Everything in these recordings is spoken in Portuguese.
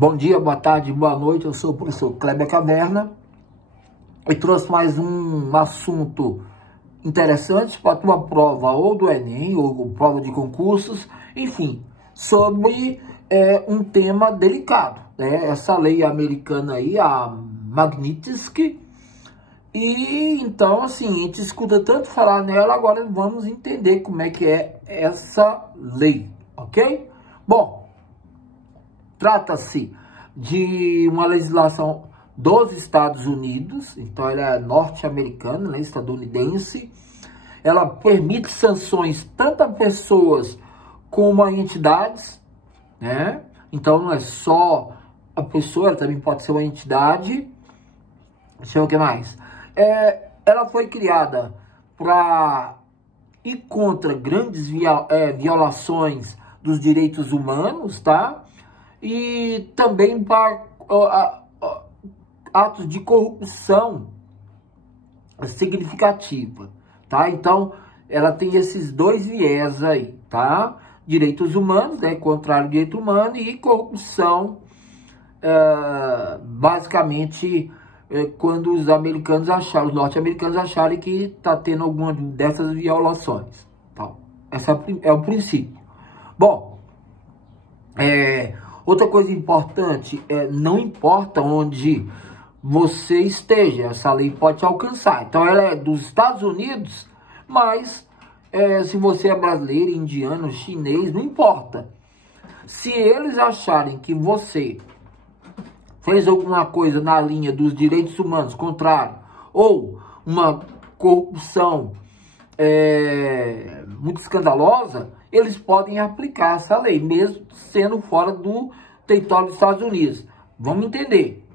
Bom dia, boa tarde, boa noite, eu sou o professor Kleber Caverna e trouxe mais um assunto interessante para a tua prova ou do Enem ou prova de concursos, enfim, sobre um tema delicado, né? Essa lei americana aí, a Magnitsky, e então assim, a gente escuta tanto falar nela, agora vamos entender como é que é essa lei, ok? Bom, trata-se de uma legislação dos Estados Unidos, então ela é norte-americana, né, estadunidense. Ela permite sanções tanto a pessoas como a entidades, né? Então não é só a pessoa, ela também pode ser uma entidade. Deixa eu ver o que mais. Ela foi criada para ir contra grandes violações dos direitos humanos, tá? E também para atos de corrupção significativa, tá? Então, ela tem esses dois viés aí, tá? Direitos humanos, né? Contrário ao direito humano, e corrupção, basicamente, quando os norte-americanos acharem que está tendo alguma dessas violações. Então, esse é o princípio. Bom, outra coisa importante não importa onde você esteja, essa lei pode te alcançar. Então, ela é dos Estados Unidos, mas se você é brasileiro, indiano, chinês, não importa. Se eles acharem que você fez alguma coisa na linha dos direitos humanos, contrário, ou uma corrupção muito escandalosa, eles podem aplicar essa lei, mesmo sendo fora do território dos Estados Unidos. Vamos entender.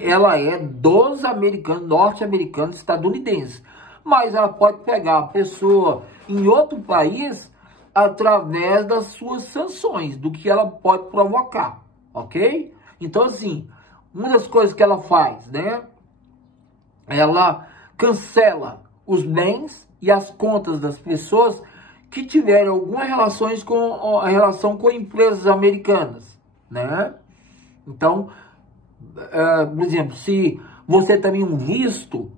Ela é dos americanos, norte-americanos, estadunidenses. Mas ela pode pegar a pessoa em outro país através das suas sanções, do que ela pode provocar, ok? Então, assim, uma das coisas que ela faz, né? Ela cancela os bens e as contas das pessoas que tiverem alguma relação com empresas americanas, né? Então, por exemplo, se você tem um visto,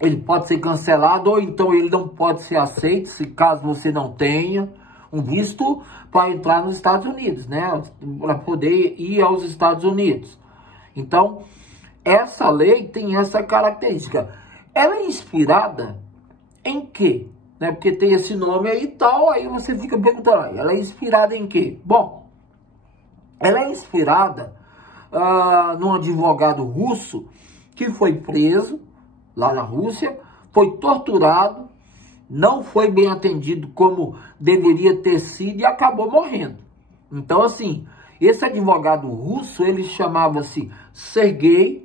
ele pode ser cancelado, ou então ele não pode ser aceito, se caso você não tenha um visto para entrar nos Estados Unidos, né? Para poder ir aos Estados Unidos. Então, essa lei tem essa característica. Ela é inspirada em quê? Né? Porque tem esse nome aí e tal, aí você fica perguntando, ela é inspirada em quê? Bom, ela é inspirada num advogado russo que foi preso lá na Rússia, foi torturado, não foi bem atendido como deveria ter sido e acabou morrendo. Então, assim, esse advogado russo, ele chamava-se Sergei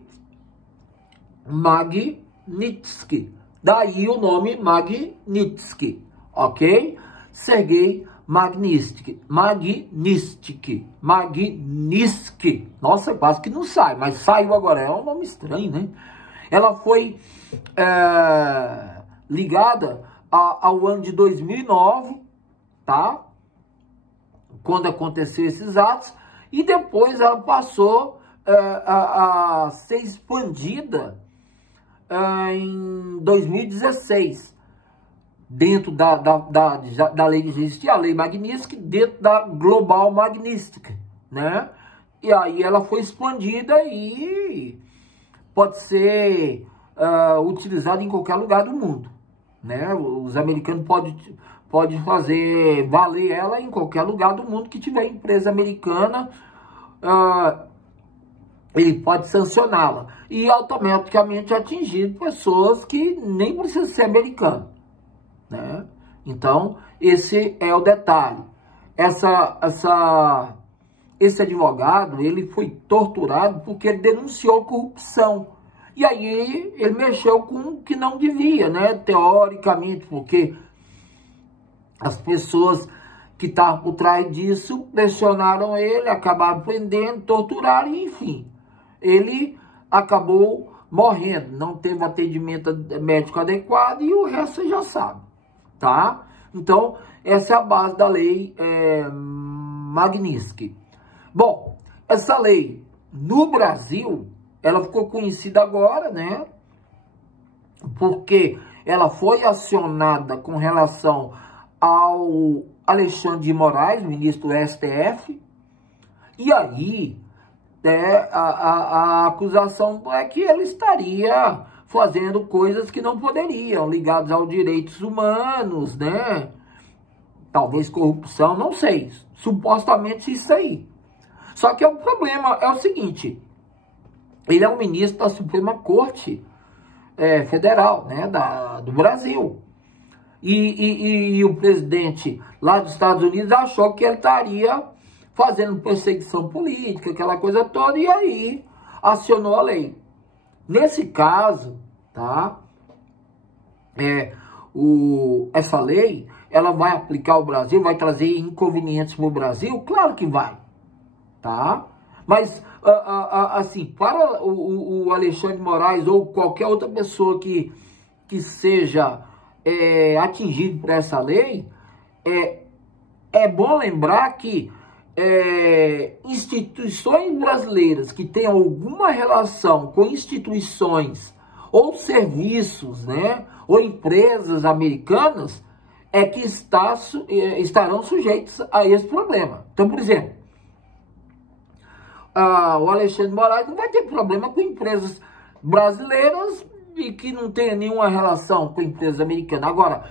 Magnitsky. Daí o nome Magnitsky, ok? Sergei Magnitsky. Nossa, quase que não sai, mas saiu agora. É um nome estranho, né? Ela foi ligada ao ano de 2009, tá? Quando aconteceu esses atos. E depois ela passou a ser expandida em 2016, dentro da lei que existia, a lei Magnitsky, dentro da Global Magnitsky, né? E aí ela foi expandida e pode ser utilizada em qualquer lugar do mundo, né? Os americanos podem fazer valer ela em qualquer lugar do mundo que tiver empresa americana. Ele pode sancioná-la e automaticamente atingir pessoas que nem precisam ser americanas, né? Então, esse é o detalhe. Esse advogado, ele foi torturado porque ele denunciou corrupção. E aí ele mexeu com o que não devia, né? Teoricamente, porque as pessoas que estavam por trás disso pressionaram ele, acabaram prendendo, torturaram, enfim. Ele acabou morrendo, não teve atendimento médico adequado e o resto você já sabe, tá? Então, essa é a base da lei Magnitsky. Bom, essa lei no Brasil, ela ficou conhecida agora, né? Porque ela foi acionada com relação ao Alexandre de Moraes, ministro do STF, e aí a acusação é que ele estaria fazendo coisas que não poderiam, ligadas aos direitos humanos, né? Talvez corrupção, não sei. Supostamente isso aí. Só que o problema é o seguinte, ele é um ministro da Suprema Corte Federal, né, do Brasil. E o presidente lá dos Estados Unidos achou que ele estaria fazendo perseguição política, aquela coisa toda, e aí acionou a lei. Nesse caso, tá, essa lei, ela vai aplicar ao Brasil, vai trazer inconvenientes para o Brasil? Claro que vai, tá? Mas, assim, para o Alexandre de Moraes ou qualquer outra pessoa que seja atingido por essa lei, é bom lembrar que instituições brasileiras que tenham alguma relação com instituições ou serviços, né, ou empresas americanas, que estarão sujeitos a esse problema. Então, por exemplo, o Alexandre de Moraes não vai ter problema com empresas brasileiras e que não tenha nenhuma relação com empresas americanas. Agora,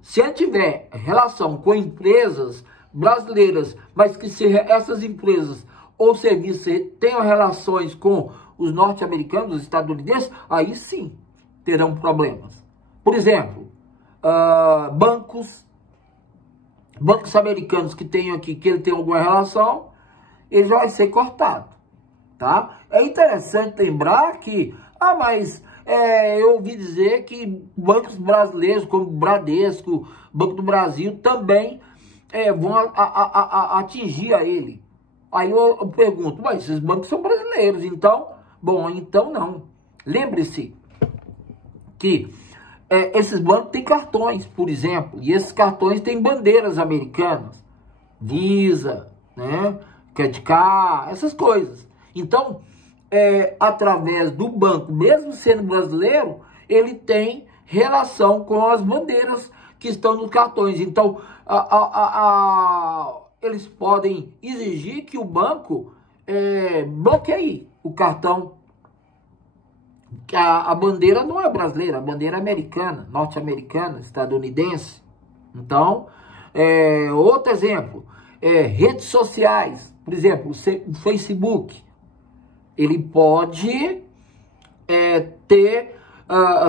se ele tiver relação com empresas brasileiras, mas que essas empresas ou serviços tenham relações com os norte-americanos, os estadunidenses, aí sim terão problemas. Por exemplo, bancos americanos que tenham aqui, que ele tem alguma relação, ele já vai ser cortado, tá? É interessante lembrar que, mas eu ouvi dizer que bancos brasileiros, como Bradesco, Banco do Brasil, também vão atingir a ele. Aí eu pergunto, mas esses bancos são brasileiros, então? Bom, então não. Lembre-se que esses bancos têm cartões, por exemplo, e esses cartões têm bandeiras americanas, Visa, né, Credit Card, essas coisas. Então, através do banco, mesmo sendo brasileiro, ele tem relação com as bandeiras que estão nos cartões. Então, eles podem exigir que o banco bloqueie o cartão. A bandeira não é brasileira, a bandeira é americana, norte-americana, estadunidense. Então, outro exemplo, redes sociais, por exemplo, o Facebook, ele pode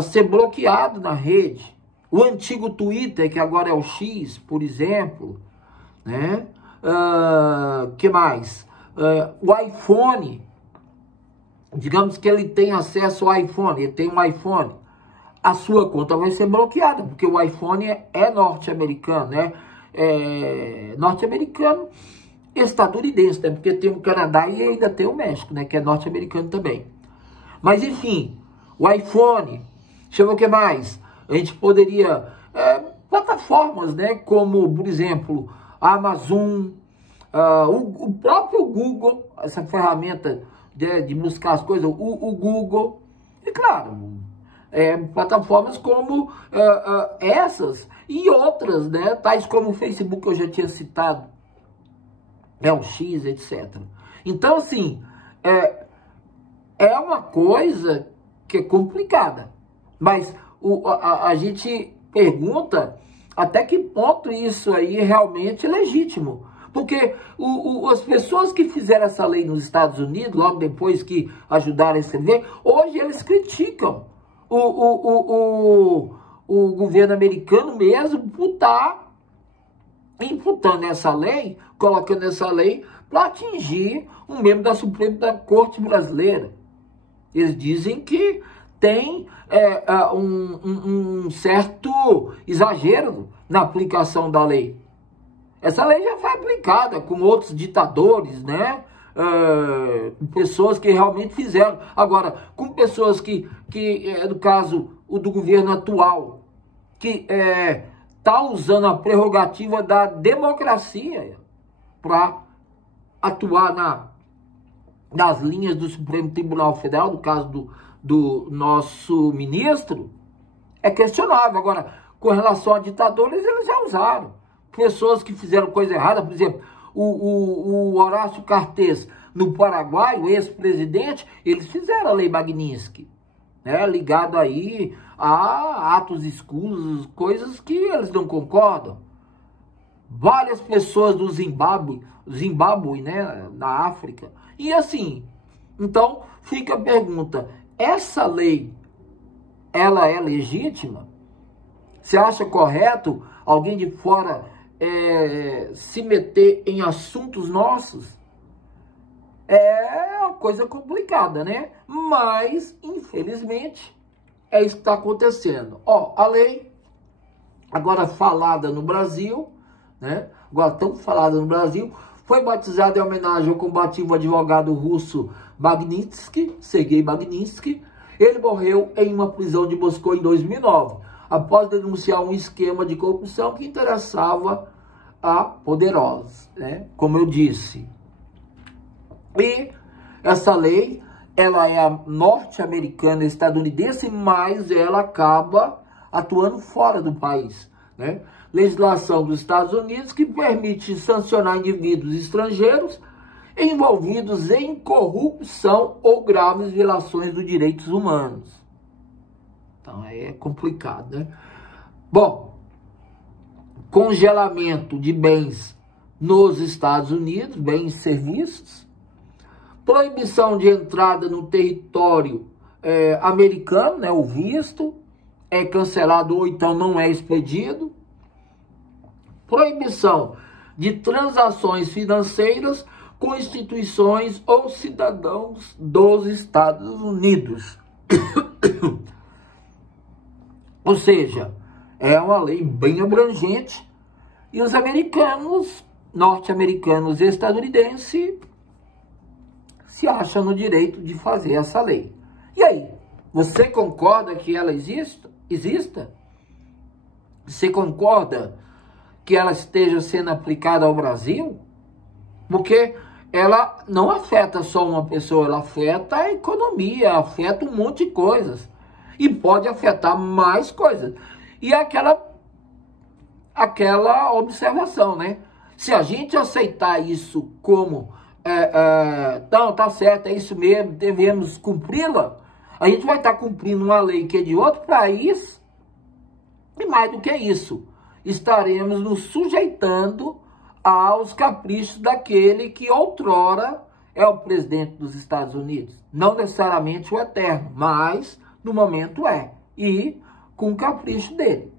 ser bloqueado na rede. O antigo Twitter, que agora é o X, por exemplo, né? Que mais? O iPhone, digamos que ele tem acesso ao iPhone, ele tem um iPhone, a sua conta vai ser bloqueada, porque o iPhone é norte-americano, né? Norte-americano, estadunidense, né? Porque tem o Canadá e ainda tem o México, né? Que é norte-americano também. Mas, enfim, o iPhone, deixa eu ver o que mais. A gente poderia, plataformas, né? Como, por exemplo, a Amazon, o próprio Google, essa ferramenta de buscar as coisas, o Google, e claro, plataformas como essas e outras, né? Tais como o Facebook, que eu já tinha citado, o X, etc. Então, assim, é uma coisa que é complicada, mas a gente pergunta até que ponto isso aí é realmente legítimo. Porque as pessoas que fizeram essa lei nos Estados Unidos, logo depois que ajudaram a escrever, hoje eles criticam o governo americano mesmo por estar imputando essa lei, colocando essa lei para atingir um membro da Suprema Corte brasileira. Eles dizem que tem um certo exagero na aplicação da lei. Essa lei já foi aplicada com outros ditadores, né? Com pessoas que realmente fizeram. Agora, com pessoas que no caso, o do governo atual, que está usando a prerrogativa da democracia para atuar das linhas do Supremo Tribunal Federal, no caso do nosso ministro, é questionável. Agora, com relação a ditadores, eles já usaram. Pessoas que fizeram coisa errada, por exemplo, o Horácio Cartes, no Paraguai, o ex-presidente, eles fizeram a Lei Magnitsky, né, ligado aí a atos escusos, coisas que eles não concordam. Várias pessoas do Zimbábue, né, na África. E assim, então fica a pergunta, essa lei, ela é legítima? Você acha correto alguém de fora se meter em assuntos nossos? É uma coisa complicada, né? Mas, infelizmente, é isso que está acontecendo. Ó, a lei, agora falada no Brasil, né? Agora tão falada no Brasil, foi batizada em homenagem ao combativo advogado russo Magnitsky, Sergei Magnitsky. Ele morreu em uma prisão de Moscou em 2009, após denunciar um esquema de corrupção que interessava a poderosos, né? Como eu disse. E essa lei, ela é norte-americana, estadunidense, mas ela acaba atuando fora do país, né? Legislação dos Estados Unidos que permite sancionar indivíduos estrangeiros envolvidos em corrupção ou graves violações dos direitos humanos. Então é complicado, né? Bom, congelamento de bens nos Estados Unidos, bens e serviços, proibição de entrada no território americano, né, o visto é cancelado ou então não é expedido, proibição de transações financeiras com instituições ou cidadãos dos Estados Unidos. Ou seja, é uma lei bem abrangente e os americanos, norte-americanos e estadunidenses, se acham no direito de fazer essa lei. E aí, você concorda que ela exista? Você concorda que ela esteja sendo aplicada ao Brasil? Porque ela não afeta só uma pessoa, ela afeta a economia, afeta um monte de coisas. E pode afetar mais coisas. E aquela observação, né? Se a gente aceitar isso como, não, tá certo, é isso mesmo, devemos cumpri-la, a gente vai estar cumprindo uma lei que é de outro país, e mais do que isso, estaremos nos sujeitando aos caprichos daquele que outrora é o presidente dos Estados Unidos. Não necessariamente o eterno, mas no momento é. E com o capricho dele.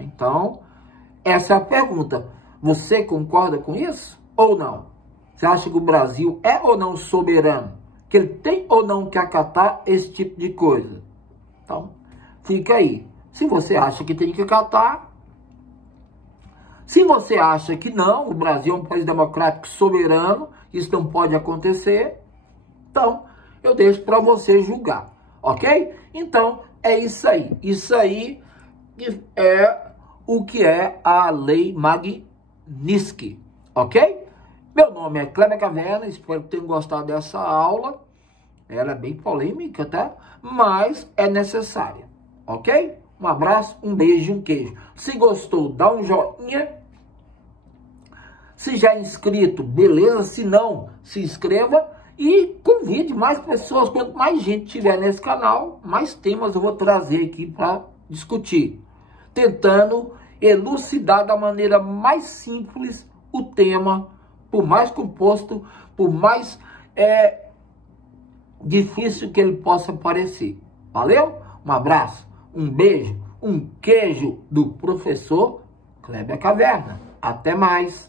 Então, essa é a pergunta. Você concorda com isso ou não? Você acha que o Brasil é ou não soberano? Que ele tem ou não que acatar esse tipo de coisa? Então, fica aí. Se você acha que tem que acatar, se você acha que não, o Brasil é um país democrático soberano, isso não pode acontecer, então eu deixo para você julgar, ok? Então é isso aí. Isso aí é o que é a Lei Magnitsky, ok? Meu nome é Kleber Caverna, espero que tenham gostado dessa aula. Ela é bem polêmica, tá? Mas é necessária, ok? Um abraço, um beijo e um queijo. Se gostou, dá um joinha. Se já é inscrito, beleza. Se não, se inscreva e convide mais pessoas. Quanto mais gente tiver nesse canal, mais temas eu vou trazer aqui para discutir. Tentando elucidar da maneira mais simples o tema, por mais composto, por mais difícil que ele possa parecer. Valeu? Um abraço, um beijo, um queijo do professor Kleber Caverna. Até mais!